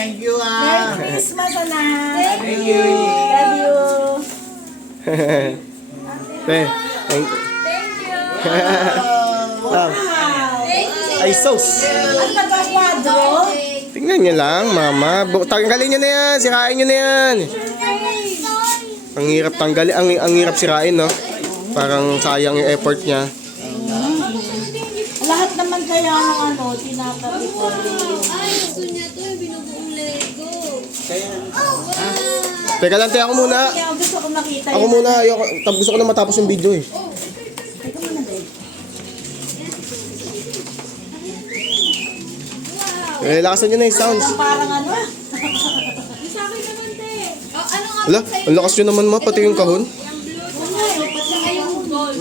Thank you, Merry Christmas, anak. Thank you. Love you. Thank you. Wow. Ay, sauce. Ang taga-kwadro. Tingnan niyo lang, mama. Tanggalin niyo na yan. Sirain niyo na yan. Ang hirap tanggalin. Ang hirap sirain, no? Parang sayang yung effort niya. Lahat naman kaya ng tinatabi ko. Ay, gusto niya to yung binubuong Lego. Teka lang, ako muna. Kaya gusto ko makita Ako yun. muna. Gusto ko na matapos yung video, eh. Teka muna, babe. Lakasan niyo na yung sounds. Parang Sa akin naman, te. Oh, ano nga? Wala, ang lakas nyo naman, ma. Pati yung kahon. Ay, yung gold.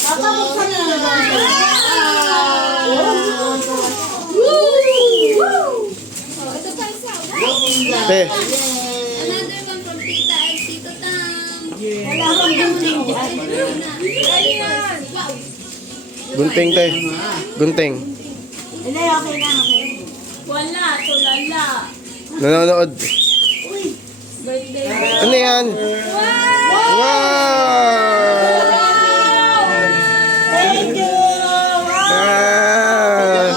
Papabuksan na naman. Ito pa isa. Te, Another one from Tita and Tito Tam. Wala kang gunting dyan. Ayan. Wow. gunting, te. Gunting. Hindi, okay na, okay. Wala, tulala. Nanonood. Birthday. Ano yan? Wow! Thank you! Ah.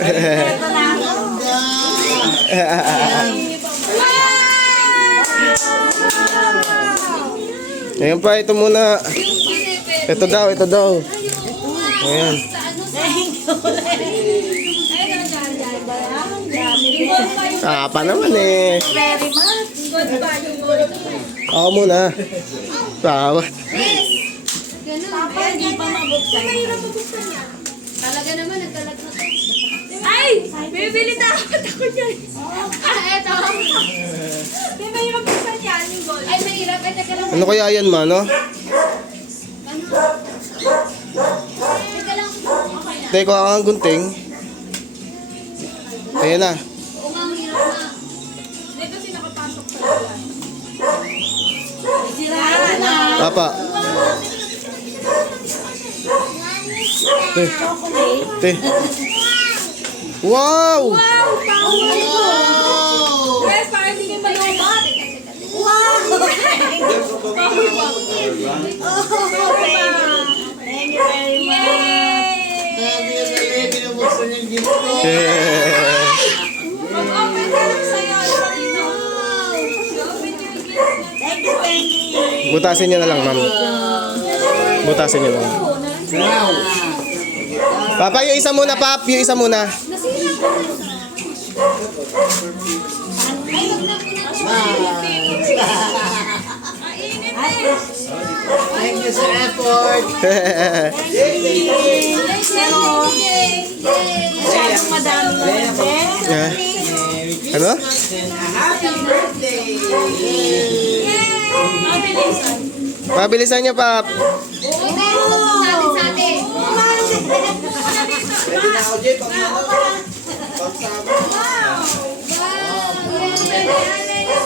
Ito na ako. Ayan pa, ito muna. Ito daw, ito daw. Ayan. Thank you. Pa naman eh. Very much. Ako muna. Tawad. Ganun. Papa, hindi pa mabuksan. Talaga naman, nagkalag na to. Ay! Bibili na ako dyan. Eto. May mahirap buksan yan yung gold. Ay, mahirap. Ay, teka lang. Ano kaya yan, ma, no? Ano? Teka lang. Okay na. Teko, ang gunting. Ayan na. Oo nga, ang hirap na. Hindi kasi nakapasok sa ulan. Sirahan na. Papa. Te. Chocolate. Te. Wow! Yes, parang hindi yung malumat. Wow! Thank you very much. Sabi na binubuksan yung gift ko. Mag-open ka lang sa'yo. Dito. Open yung gift. Thank you, thank you. Butasin niyo na lang, ma'am. Butasin niyo na lang. Wow. Papa, yung isa muna, Pap. Yung isa muna. Nasira ko na. Ay, wag na Thank you sa effort. Pero, masyadong madami naman din. Ah, ano? And a happy birthday. Mabilisan. Pabilisan niyo, Pap. Oo, natin sa atin. Pwede na ako, Jay, pag ano?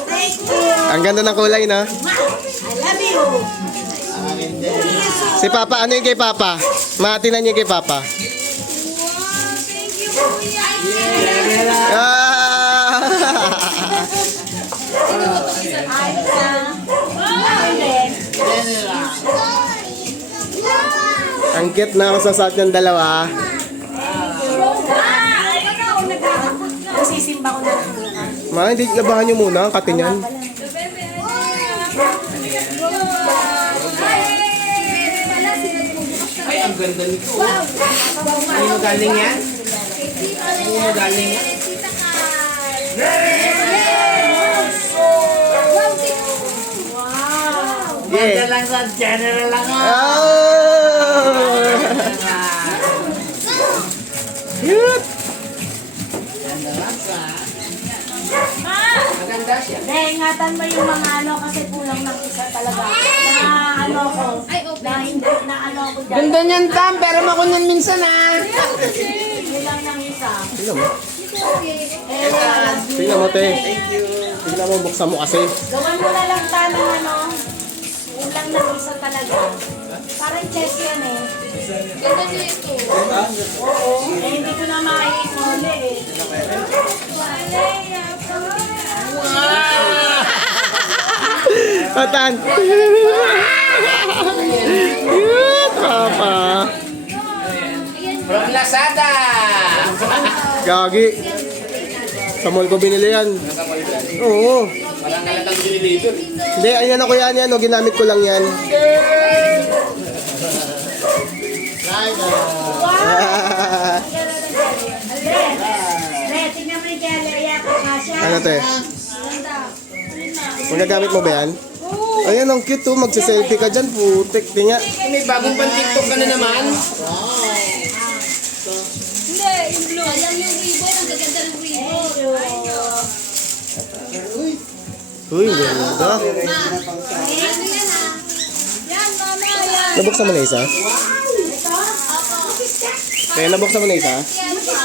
Thank you. Ang ganda ng kulay, no? I love you. Akin din. Si Papa, ano yung kay Papa? Matinan niyo yung kay Papa. Ah! Ang cute na ako sa suot ng dalawa. Sisimba ko na lang. Ma, hindi labahan niyo muna ang katin yan. Ay, ang ganda nito. Ano galing yan? Ano galing yan? Ganda lang sa general lang ako. Oh! Cute! Ganda lang sa... Maganda siya. Ingatan mo yung mga kasi kulang ng isa talaga. Na ko. Ay, open. Na hindi, na ko dyan. Ganda niyan, Tam, pero makunan minsan Kulang ng isa. Tingnan mo. Eh, Tingnan mo, te. Tingnan mo, buksan mo kasi. gawan mo na lang tanong kulang ng isa talaga. Parang chess yan eh. Ganda niya ito. Oo. Eh, hindi ko na makikita eh. Atan. Cute, papa. From Lazada! Gagi. Sa mall ko binili yan. Oo. Parang nalatang binili dito. Hindi, ayan ako yan. Yan, o, ginamit ko lang yan. Le, tingnan mo ni Kelly. Kasya. Ano te? Magagamit mo ba yan? Ayan, ang cute to. Magsa-selfie ka dyan. Putik. Tinga. May bagong pan-tiktok ka na naman. Hindi, yung blue. Alam yung ribbon, ang gaganda ng ribbon. Uy, ganda. Ano yan ha? Yan, mama, yan. Nabuksan mo na isa? Kaya nabuksan mo na isa? Yan,